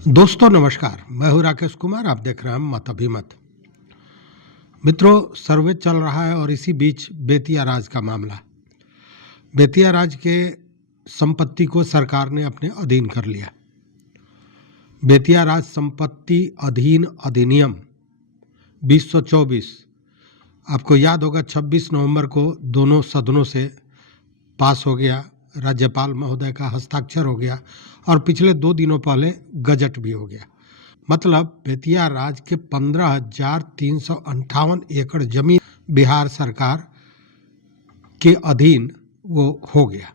दोस्तों नमस्कार, मैं हूं राकेश कुमार। आप देख रहे हैं मत अभिमत। मित्रों, सर्वे चल रहा है और इसी बीच बेतिया राज का मामला। बेतिया राज के संपत्ति को सरकार ने अपने अधीन कर लिया। बेतिया राज संपत्ति अधीन अधिनियम 2024 आपको याद होगा 26 नवंबर को दोनों सदनों से पास हो गया, राज्यपाल महोदय का हस्ताक्षर हो गया और पिछले 2 दिनों पहले गजट भी हो गया। मतलब बेतिया राज के 15,358 एकड़ जमीन बिहार सरकार के अधीन वो हो गया।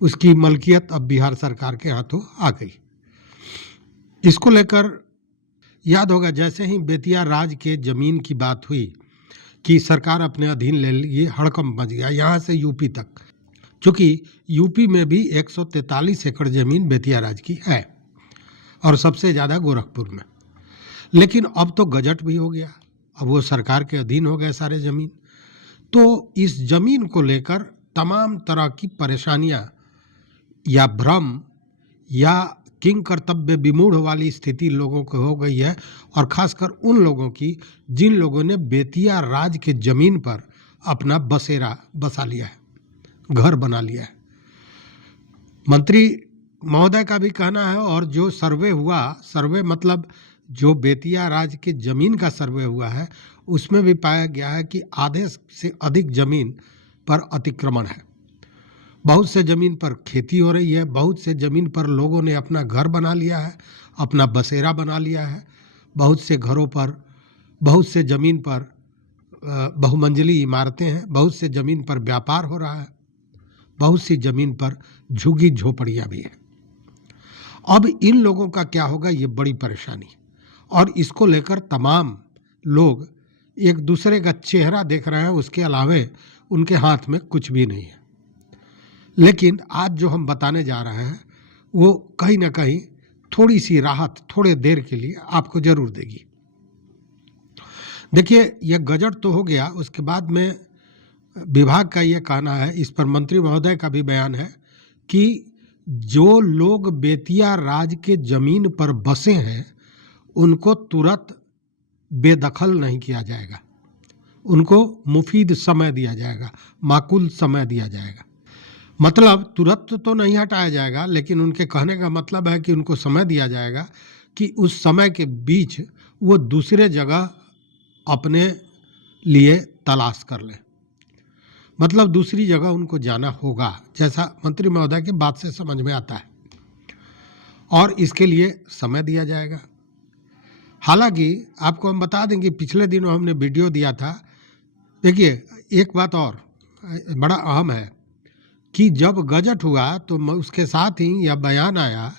उसकी मलकियत अब बिहार सरकार के हाथों आ गई। इसको लेकर याद होगा जैसे ही बेतिया राज के जमीन की बात हुई कि सरकार अपने अधीन ले लिए, हड़कंप मच गया यहाँ से यूपी तक। चूँकि यूपी में भी 143 एकड़ जमीन बेतिया राज की है और सबसे ज़्यादा गोरखपुर में। लेकिन अब तो गजट भी हो गया, अब वो सरकार के अधीन हो गए सारे ज़मीन। तो इस ज़मीन को लेकर तमाम तरह की परेशानियां या भ्रम या किंग कर्तव्य विमूढ़ वाली स्थिति लोगों को हो गई है, और ख़ासकर उन लोगों की जिन लोगों ने बेतिया राज के ज़मीन पर अपना बसेरा बसा लिया है, घर बना लिया है। मंत्री महोदय का भी कहना है, और जो सर्वे हुआ, सर्वे मतलब जो बेतिया राज के ज़मीन का सर्वे हुआ है, उसमें भी पाया गया है कि आधे से अधिक ज़मीन पर अतिक्रमण है। बहुत से ज़मीन पर खेती हो रही है, बहुत से ज़मीन पर लोगों ने अपना घर बना लिया है, अपना बसेरा बना लिया है। बहुत से घरों पर, बहुत से ज़मीन पर बहुमंजिली इमारतें हैं, बहुत से ज़मीन पर व्यापार हो रहा है, बहुत सी ज़मीन पर झुग्गी झोपड़ियाँ भी हैं। अब इन लोगों का क्या होगा, ये बड़ी परेशानी। और इसको लेकर तमाम लोग एक दूसरे का चेहरा देख रहे हैं, उसके अलावे उनके हाथ में कुछ भी नहीं है। लेकिन आज जो हम बताने जा रहे हैं वो कहीं ना कहीं थोड़ी सी राहत थोड़े देर के लिए आपको जरूर देगी। देखिए, यह गजट तो हो गया, उसके बाद में विभाग का ये कहना है, इस पर मंत्री महोदय का भी बयान है कि जो लोग बेतिया राज के ज़मीन पर बसे हैं उनको तुरंत बेदखल नहीं किया जाएगा, उनको मुफीद समय दिया जाएगा, माकूल समय दिया जाएगा। मतलब तुरंत तो नहीं हटाया जाएगा, लेकिन उनके कहने का मतलब है कि उनको समय दिया जाएगा कि उस समय के बीच वो दूसरे जगह अपने लिए तलाश कर लें। मतलब दूसरी जगह उनको जाना होगा, जैसा मंत्री महोदय की बात से समझ में आता है, और इसके लिए समय दिया जाएगा। हालांकि आपको हम बता दें कि पिछले दिनों हमने वीडियो दिया था। देखिए, एक बात और बड़ा अहम है कि जब गजट हुआ तो उसके साथ ही यह बयान आया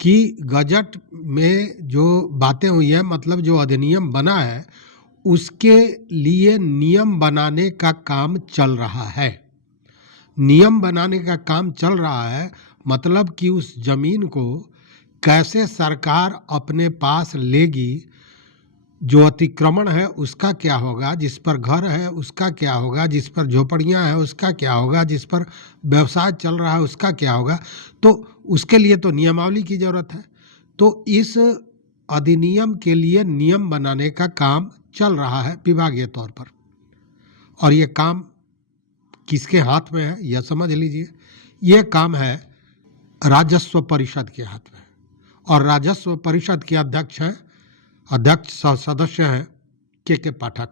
कि गजट में जो बातें हुई हैं, मतलब जो अधिनियम बना है, उसके लिए नियम बनाने का काम चल रहा है। नियम बनाने का काम चल रहा है मतलब कि उस ज़मीन को कैसे सरकार अपने पास लेगी, जो अतिक्रमण है उसका क्या होगा, जिस पर घर है उसका क्या होगा, जिस पर झोपड़ियां हैं उसका क्या होगा, जिस पर व्यवसाय चल रहा है उसका क्या होगा। तो उसके लिए तो नियमावली की ज़रूरत है। तो इस अधिनियम के लिए नियम बनाने का काम चल रहा है विभागीय तौर पर, और ये काम किसके हाथ में है यह समझ लीजिए। ये काम है राजस्व परिषद के हाथ में, और राजस्व परिषद के अध्यक्ष सदस्य हैं के पाठक।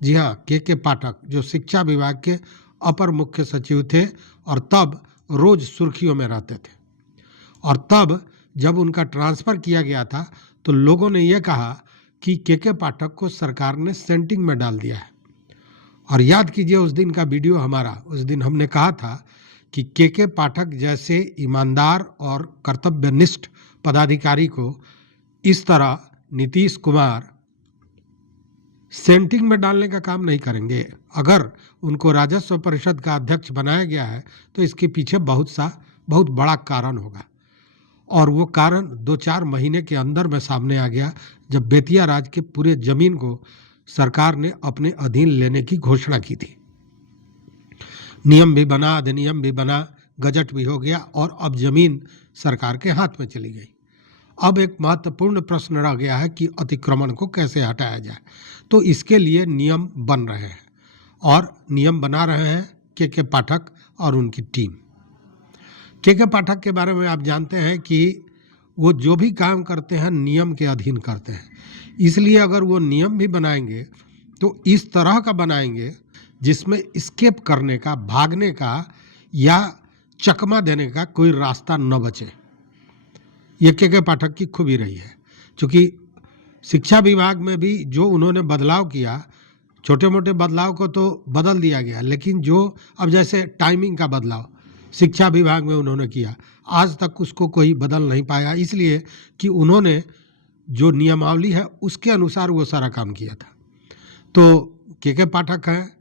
जी हाँ, के पाठक जो शिक्षा विभाग के अपर मुख्य सचिव थे और तब रोज सुर्खियों में रहते थे। और तब जब उनका ट्रांसफ़र किया गया था तो लोगों ने यह कहा कि के पाठक को सरकार ने सेंटिंग में डाल दिया है। और याद कीजिए उस दिन का वीडियो हमारा, उस दिन हमने कहा था कि के पाठक जैसे ईमानदार और कर्तव्यनिष्ठ पदाधिकारी को इस तरह नीतीश कुमार सेंटिंग में डालने का काम नहीं करेंगे। अगर उनको राजस्व परिषद का अध्यक्ष बनाया गया है तो इसके पीछे बहुत बड़ा कारण होगा, और वो कारण 2-4 महीने के अंदर में सामने आ गया जब बेतिया राज के पूरे ज़मीन को सरकार ने अपने अधीन लेने की घोषणा की थी। नियम भी बना, अधिनियम भी बना, गजट भी हो गया, और अब ज़मीन सरकार के हाथ में चली गई। अब एक महत्वपूर्ण प्रश्न रह गया है कि अतिक्रमण को कैसे हटाया जाए। तो इसके लिए नियम बन रहे हैं और नियम बना रहे हैं के पाठक और उनकी टीम। के पाठक के बारे में आप जानते हैं कि वो जो भी काम करते हैं नियम के अधीन करते हैं, इसलिए अगर वो नियम भी बनाएंगे तो इस तरह का बनाएंगे जिसमें स्केप करने का, भागने का या चकमा देने का कोई रास्ता न बचे। ये के पाठक की खूबी रही है, क्योंकि शिक्षा विभाग में भी जो उन्होंने बदलाव किया, छोटे मोटे बदलाव को तो बदल दिया गया, लेकिन जो अब जैसे टाइमिंग का बदलाव शिक्षा विभाग में उन्होंने किया, आज तक उसको कोई बदल नहीं पाया, इसलिए कि उन्होंने जो नियमावली है उसके अनुसार वो सारा काम किया था। तो के पाठक हैं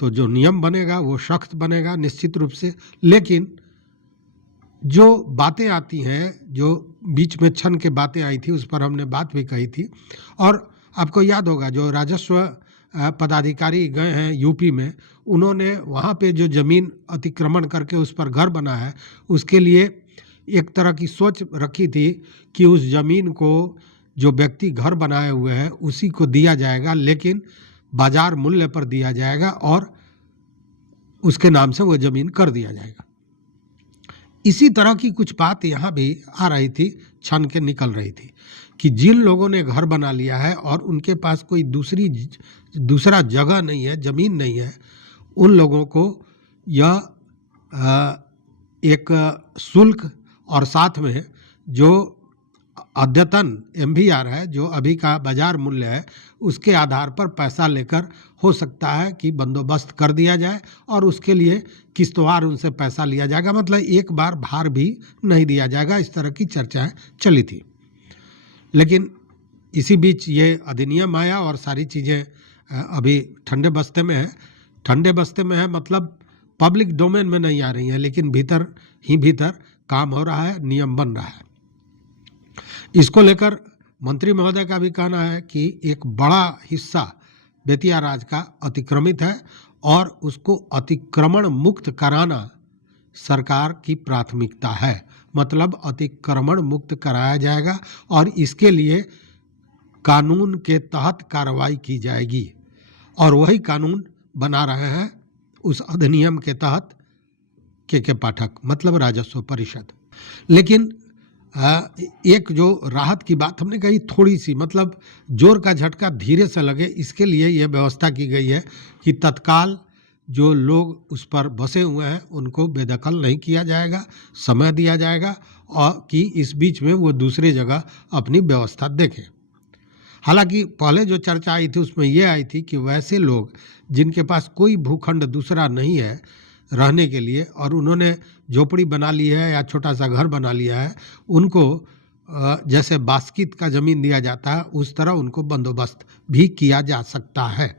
तो जो नियम बनेगा वो सख्त बनेगा निश्चित रूप से, लेकिन जो बातें आती हैं, जो बीच में क्षण के बातें आई थी, उस पर हमने बात भी कही थी। और आपको याद होगा जो राजस्व पदाधिकारी गए हैं यूपी में, उन्होंने वहाँ पे जो ज़मीन अतिक्रमण करके उस पर घर बना है, उसके लिए एक तरह की सोच रखी थी कि उस ज़मीन को जो व्यक्ति घर बनाए हुए है उसी को दिया जाएगा, लेकिन बाजार मूल्य पर दिया जाएगा और उसके नाम से वो ज़मीन कर दिया जाएगा। इसी तरह की कुछ बात यहाँ भी आ रही थी, छन के निकल रही थी कि जिन लोगों ने घर बना लिया है और उनके पास कोई दूसरा जगह नहीं है, ज़मीन नहीं है, उन लोगों को यह एक शुल्क और साथ में जो अद्यतन MVR है, जो अभी का बाजार मूल्य है, उसके आधार पर पैसा लेकर हो सकता है कि बंदोबस्त कर दिया जाए और उसके लिए किस्तवार उनसे पैसा लिया जाएगा, मतलब एक बार भार भी नहीं दिया जाएगा। इस तरह की चर्चाएं चली थी, लेकिन इसी बीच ये अधिनियम आया और सारी चीज़ें अभी ठंडे बस्ते में है। ठंडे बस्ते में है मतलब पब्लिक डोमेन में नहीं आ रही है, लेकिन भीतर ही भीतर काम हो रहा है, नियम बन रहा है। इसको लेकर मंत्री महोदय का भी कहना है कि एक बड़ा हिस्सा बेतिया राज का अतिक्रमित है और उसको अतिक्रमण मुक्त कराना सरकार की प्राथमिकता है, मतलब अतिक्रमण मुक्त कराया जाएगा और इसके लिए कानून के तहत कार्रवाई की जाएगी। और वही कानून बना रहे हैं उस अधिनियम के तहत के पाठक, मतलब राजस्व परिषद। लेकिन एक जो राहत की बात हमने कही, थोड़ी सी मतलब जोर का झटका धीरे से लगे, इसके लिए यह व्यवस्था की गई है कि तत्काल जो लोग उस पर बसे हुए हैं उनको बेदखल नहीं किया जाएगा, समय दिया जाएगा और कि इस बीच में वो दूसरी जगह अपनी व्यवस्था देखें। हालांकि पहले जो चर्चा आई थी उसमें यह आई थी कि वैसे लोग जिनके पास कोई भूखंड दूसरा नहीं है रहने के लिए और उन्होंने झोपड़ी बना ली है या छोटा सा घर बना लिया है, उनको जैसे बास्कित का ज़मीन दिया जाता है उस तरह उनको बंदोबस्त भी किया जा सकता है।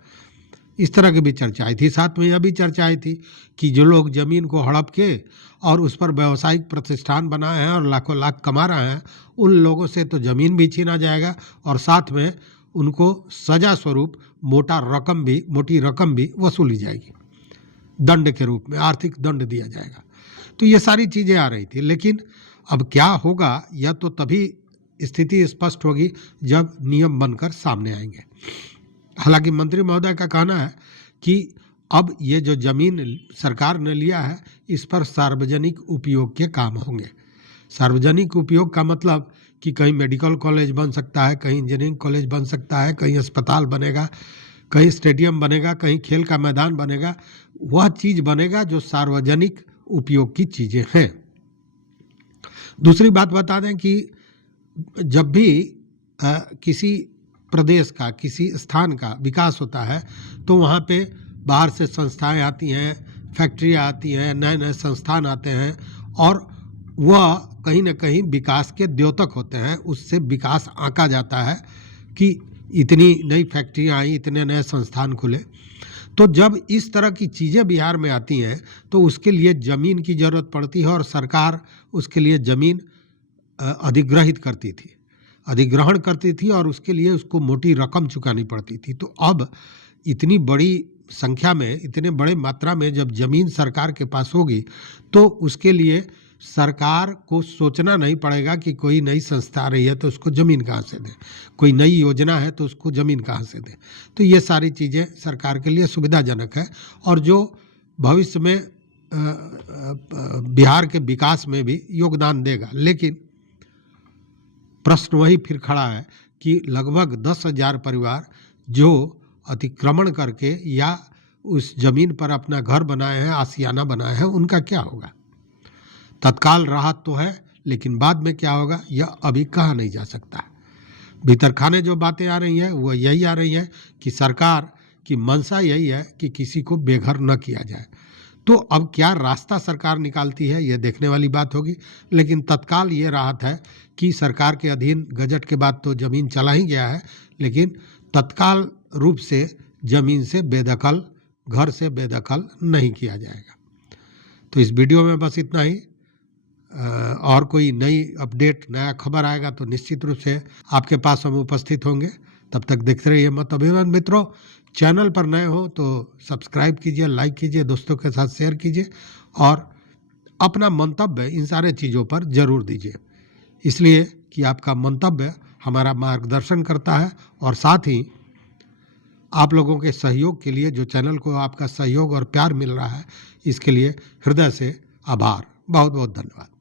इस तरह की भी चर्चा आई थी। साथ में यह भी चर्चा आई थी कि जो लोग ज़मीन को हड़प के और उस पर व्यावसायिक प्रतिष्ठान बनाए हैं और लाखों लाख कमा रहे हैं, उन लोगों से तो ज़मीन भी छीना जाएगा और साथ में उनको सजा स्वरूप मोटी रकम भी वसूली जाएगी, दंड के रूप में आर्थिक दंड दिया जाएगा। तो ये सारी चीज़ें आ रही थी, लेकिन अब क्या होगा यह तो तभी स्थिति स्पष्ट होगी जब नियम बनकर सामने आएंगे। हालांकि मंत्री महोदय का कहना है कि अब ये जो ज़मीन सरकार ने लिया है इस पर सार्वजनिक उपयोग के काम होंगे। सार्वजनिक उपयोग का मतलब कि कहीं मेडिकल कॉलेज बन सकता है, कहीं इंजीनियरिंग कॉलेज बन सकता है, कहीं अस्पताल बनेगा, कहीं स्टेडियम बनेगा, कहीं खेल का मैदान बनेगा, वह चीज़ बनेगा जो सार्वजनिक उपयोग की चीज़ें हैं। दूसरी बात बता दें कि जब भी किसी प्रदेश का, किसी स्थान का विकास होता है तो वहाँ पे बाहर से संस्थाएं आती हैं, फैक्ट्रियाँ आती हैं, नए नए संस्थान आते हैं और वह कहीं ना कहीं विकास के द्योतक होते हैं। उससे विकास आंका जाता है कि इतनी नई फैक्ट्रियाँ आई, इतने नए संस्थान खुले। तो जब इस तरह की चीज़ें बिहार में आती हैं तो उसके लिए ज़मीन की ज़रूरत पड़ती है और सरकार उसके लिए ज़मीन अधिग्रहण करती थी और उसके लिए उसको मोटी रकम चुकानी पड़ती थी। तो अब इतनी बड़ी संख्या में, इतने बड़े मात्रा में जब ज़मीन सरकार के पास होगी तो उसके लिए सरकार को सोचना नहीं पड़ेगा कि कोई नई संस्था आ रही है तो उसको ज़मीन कहाँ से दें, कोई नई योजना है तो उसको ज़मीन कहाँ से दें। तो ये सारी चीज़ें सरकार के लिए सुविधाजनक है और जो भविष्य में बिहार के विकास में भी योगदान देगा। लेकिन प्रश्न वही फिर खड़ा है कि लगभग 10,000 परिवार जो अतिक्रमण करके या उस ज़मीन पर अपना घर बनाए हैं, आशियाना बनाए हैं, उनका क्या होगा। तत्काल राहत तो है, लेकिन बाद में क्या होगा यह अभी कहा नहीं जा सकता। भीतर खाने जो बातें आ रही हैं वो यही आ रही हैं कि सरकार की मंशा यही है कि किसी को बेघर न किया जाए। तो अब क्या रास्ता सरकार निकालती है ये देखने वाली बात होगी। लेकिन तत्काल ये राहत है कि सरकार के अधीन गजट के बाद तो ज़मीन चला ही गया है, लेकिन तत्काल रूप से ज़मीन से बेदखल, घर से बेदखल नहीं किया जाएगा। तो इस वीडियो में बस इतना ही। और कोई नई अपडेट, नया खबर आएगा तो निश्चित रूप से आपके पास हम उपस्थित होंगे। तब तक देखते रहिए मत अभिमान। मित्रों, चैनल पर नए हो तो सब्सक्राइब कीजिए, लाइक कीजिए, दोस्तों के साथ शेयर कीजिए और अपना मंतव्य इन सारे चीज़ों पर ज़रूर दीजिए, इसलिए कि आपका मंतव्य हमारा मार्गदर्शन करता है। और साथ ही आप लोगों के सहयोग के लिए, जो चैनल को आपका सहयोग और प्यार मिल रहा है, इसके लिए हृदय से आभार। बहुत बहुत धन्यवाद।